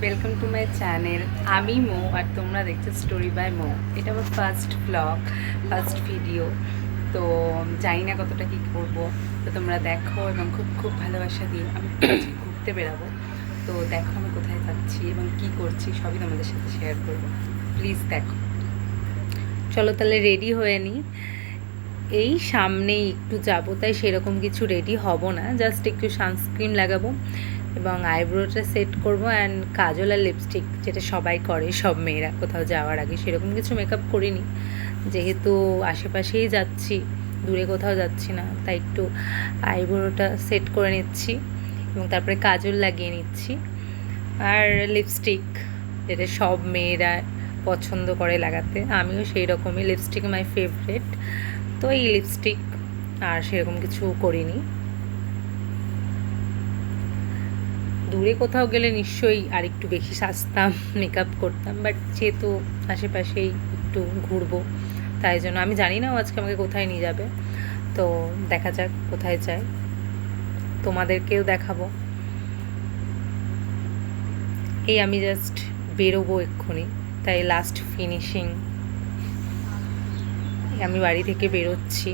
Welcome to my channel. আমি মো আর তোমরা দেখছো স্টোরি বাই মো। এটা আমার ফার্স্ট ব্লগ, ফার্স্ট ভিডিও। তো জানি না কতটা কী করবো, তো তোমরা দেখো এবং খুব খুব ভালোবাসা দিও। আমি আজকে ঘুরতে বেরাবো, তো দেখো আমি কোথায় যাচ্ছি এবং কী করছি সবই তোমাদের সাথে শেয়ার করবো। প্লিজ দেখো। চলো তাহলে রেডি হয়ে নিই। এই সামনেই একটু যাবো, তাই সেরকম কিছু রেডি হব না, জাস্ট একটু সানস্ক্রিন লাগাবো এবং আইব্রোটা সেট করব অ্যান্ড কাজল আর লিপস্টিক, যেটা সবাই করে, সব মেয়েরা কোথাও যাওয়ার আগে। সেরকম কিছু মেকআপ করিনি, যেহেতু আশেপাশেই যাচ্ছি, দূরে কোথাও যাচ্ছি না, তাই একটু আইব্রোটা সেট করে নিচ্ছি এবং তারপরে কাজল লাগিয়ে নিচ্ছি আর লিপস্টিক, যেটা সব মেয়েরা পছন্দ করে লাগাতে। আমিও সেই রকমই, লিপস্টিক মাই ফেভারেট। তো এই লিপস্টিক আর সেরকম কিছু করিনি। দূরে কোথাও গেলে নিশ্চয়ই আর একটু বেশি সাজতাম, মেকআপ করতাম, বাট যেহেতু আশেপাশেই একটু ঘুরবো, তাই জন্য আমি জানি না আজকে আমাকে কোথায় নিয়ে যাবে, তো দেখা যাক কোথায় যায়, তোমাদেরকেও দেখাবো। এই আমি জাস্ট বেরোবো এক্ষুনি, তাই লাস্ট ফিনিশিং। আমি বাড়ি থেকে বেরোচ্ছি।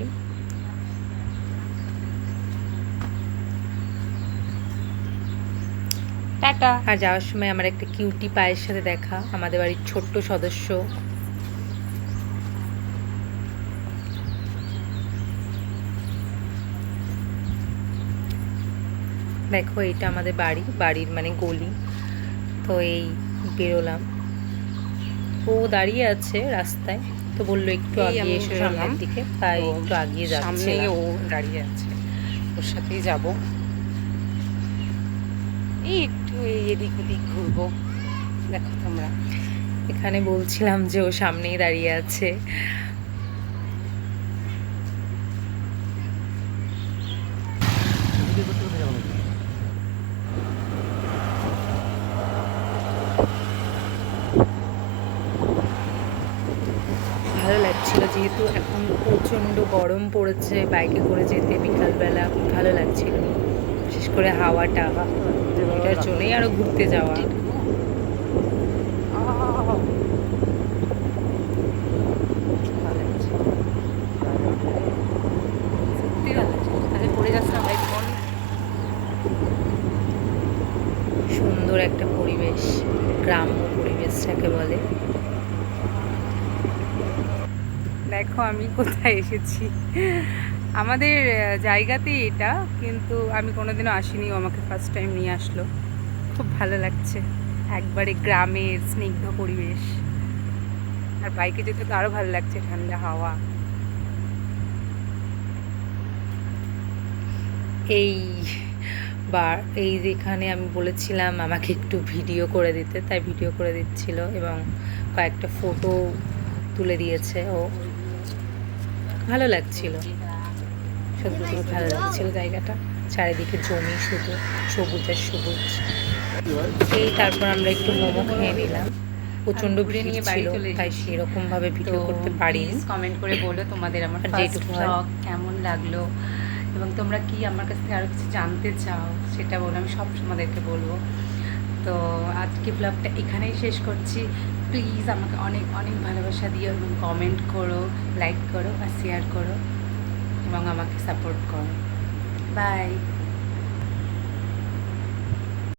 টাটা। আর যাওয়ার সময় আমার একটা কিউটি পায়ের সাথে দেখা, আমাদের বাড়ির ছোট্ট সদস্য। দেখো এটা আমাদের বাড়ির মানে গলি। তো এই বেরোলাম, ও দাঁড়িয়ে আছে রাস্তায়, তো বললো একটু আগিয়ে এসো সামনের দিকে, তাই একটু আগিয়ে যাচ্ছে। ও দাঁড়িয়ে আছে, ওর সাথেই যাব। এই একটু এদিক ওদিক ঘুরবো। দেখো তোমরা, এখানে বলছিলাম যে ও সামনেই দাঁড়িয়ে আছে। ভালো লাগছিল, যেহেতু এখন প্রচণ্ড গরম পড়েছে, বাইকে করে যেতে বিকালবেলা ভালো লাগছিল, বিশেষ করে হাওয়াটা, এটার জন্যই আরও ঘুরতে যাওয়া। সুন্দর একটা পরিবেশ, গ্রাম্য পরিবেশটাকে বলে। দেখো আমি কোথায় এসেছি, আমাদের জায়গাতেই এটা, কিন্তু আমি কোনোদিনও আসিনি, ও আমাকে ফার্স্ট টাইম নিয়ে আসলো। খুব ভালো লাগছে, একবারে গ্রামের স্নিগ্ধ পরিবেশ। আর বাইকে যেতে তো আরও ভালো লাগছে, ঠান্ডা হাওয়া। এই এই যেখানে আমি বলেছিলাম আমাকে একটু ভিডিও করে দিতে, তাই ভিডিও করে দিচ্ছিল এবং কয়েকটা ফটো তুলে দিয়েছে ও। ভালো লাগছিল, সত্যি ভালো লাগছিল জায়গাটা, চারিদিকে জমি, শুধু সবুজ আর সবুজ। এই তারপর আমরা একটু মোমো খেয়ে নিলাম, প্রচণ্ড ভিড় ছিল, তাই সেরকমভাবে ভিডিও করতে পারিনি। কমেন্ট করে বলো তোমাদের আমার ফার্স্ট ব্লগ কেমন লাগলো এবং তোমরা কি আমার কাছ থেকে আরও কিছু জানতে চাও সেটা বলো, আমি সব তোমাদেরকে বলবো। তো আজকে ব্লগটা এখানেই শেষ করছি। প্লিজ আমাকে অনেক অনেক ভালোবাসা দিও এবং কমেন্ট করো, লাইক করো আর শেয়ার করো এবং আমাকে সাপোর্ট করো। বাই।